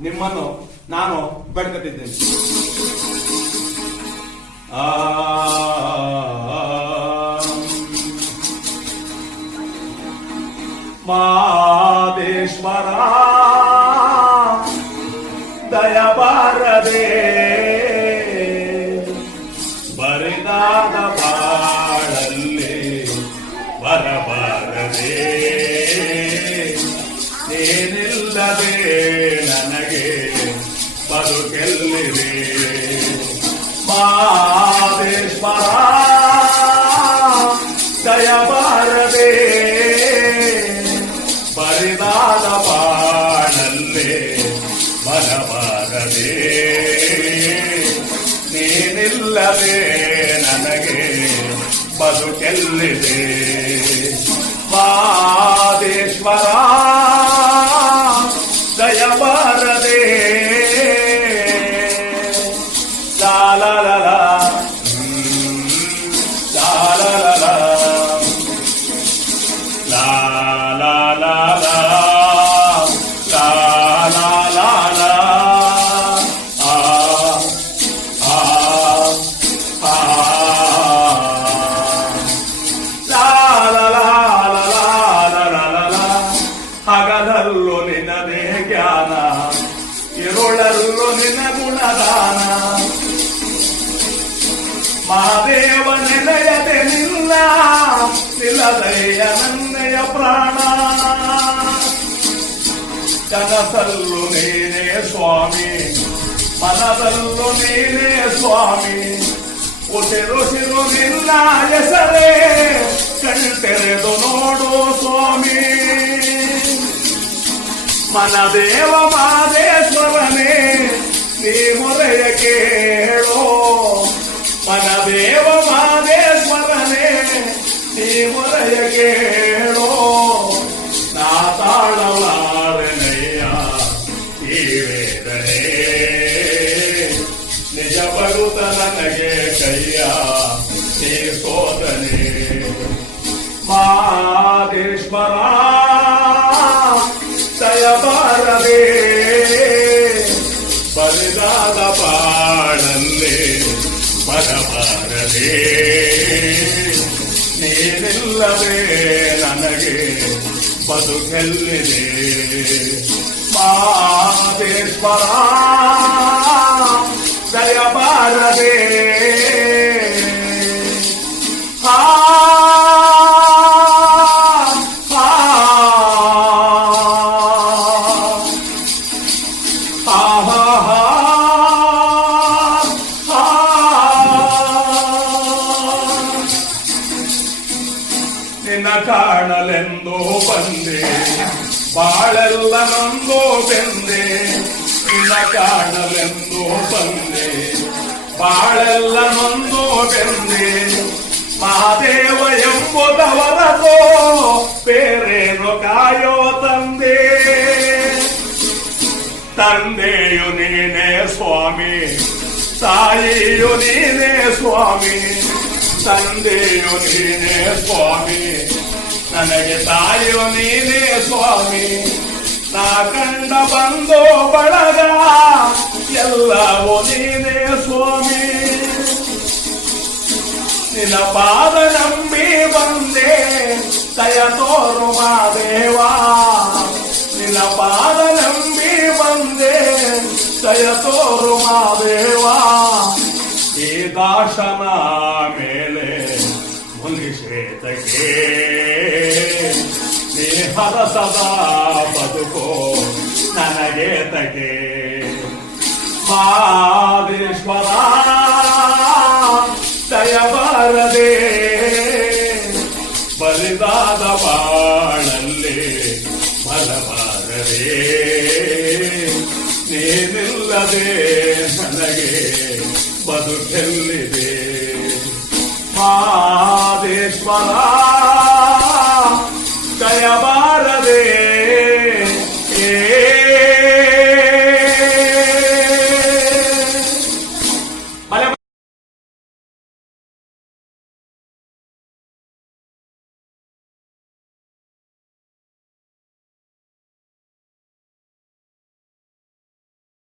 ನಿಮ್ಮನ್ನು ನಾನು ಬೆಡ್ಕತ್ತಿದ್ದೇನೆ ಮಾದೇಶ್ವರ ದಯಬಾರದೆ ಬರಿದಾದ ಬಾಳಲ್ಲಿ ಬರಬಾರದೆ ಮಹಾದೇಶ್ವರ ದಯ ಬಾರದೆ ಪರಿದಾದ ಬಾಳಲ್ಲೇ ಬಲವಾಗದೆ ನೀನಿಲ್ಲದೆ ನನಗೆ ಬದುಕೆಲ್ಲಿದೆ ಮಾದೇಶ್ವರ ಇರುಳಲ್ಲೂ ನಿನ್ನ ಗುಣದಾನ ಮಹಾದೇವ ನೆಲೆಯದೆ ನಿಲ್ಲ ನಿಲ್ಲದಯ್ಯ ನನ್ನಯ ಪ್ರಾಣ ಕನಸಲ್ಲು ನೀನೇ ಸ್ವಾಮಿ ಮನದಲ್ಲೂ ನೀನೇ ಸ್ವಾಮಿ ಉಸಿರುಸಿರು ನಿನ್ನ ಹೆಸರೇ ಕಣ್ತೆರೆದು ನೋಡು ಸ್ವಾಮಿ ಮನದೇವ ಮಾದೇಶ್ವರನೇ శ్రీమురయ కేళో మన దేవ మాదే స్మరణే శ్రీమురయ కేళో నా తాళవారణయ్యా ఈ వేదనే. నిజ పరుత ನನಗೆ ಕೈಯ ಸೋದನೆ ಮಾದೇಶ್ವರ ದಯ ಬಾರದೇ பாத பாடந்தே பரபாரதே ನೀನಿಲ್ಲವೇ ನನಗೆ ಬದುಕಲ್ಲಿದೆ ಮಾದೇಶ್ವರ ದಯಬಾರದೆ ನಿನ್ನ ಕಾಣಲೆಂದೋ ಬಂದೆ. ಬಾಳೆಲ್ಲ ನಂದು ಬೆಂದೆ. ನಿನ್ನ ಕಾಣಲೆಂದು ಬಂದೆ. ಬಾಳೆಲ್ಲ ನಂದು ಬೆಂದೆ. ಮಹಾದೇವ ಎಂಬುದವರದೋ ಬೇರೇನು ಕಾಯೋ ತಂದೆ. ತಂದೆಯು ನೀನೇ ಸ್ವಾಮಿ, ತಾಯಿಯು ನೀನೇ ಸ್ವಾಮಿ. ತಂದೆಯು ನೀನೇ ಸ್ವಾಮಿ. ನನಗೆ ತಾಯಿಯು ನೀನೇ ಸ್ವಾಮಿ. ನಾ ಕಂಡ ಬಂದು ಬಳಗ, ಎಲ್ಲವೂ ನೀನೇ ಸ್ವಾಮಿ. ನಿನ್ನ ಪಾದ ನಂಬಿ ಬಂದೆ, ದಯ ತೋರು ಮಾದೇವಾ ನಿನ್ನ ಪಾದ ನಂಬಿ ಬಂದೆ, ದಯ ತೋರು ಮಾದೇವಾ ಈ ಮೇಲೆ ಮುನಿಷೇತಕ್ಕೆ ನೀ ಹರಸದ ಬದುಕೋ ನನಗೆ ತಗೆ ಮಾದೇಶ್ವರ ದಯಬಾರದೆ ಬಲಿದಾದ ಬಾಳಲ್ಲಿ ಬಲಬಾರದೆ ನೀನಿಲ್ಲದೆ ನನಗೆ ಬದುಕೆಲ್ಲಿದೆ ಮಾದೇಶ್ವರ ದಯಬಾರದೆ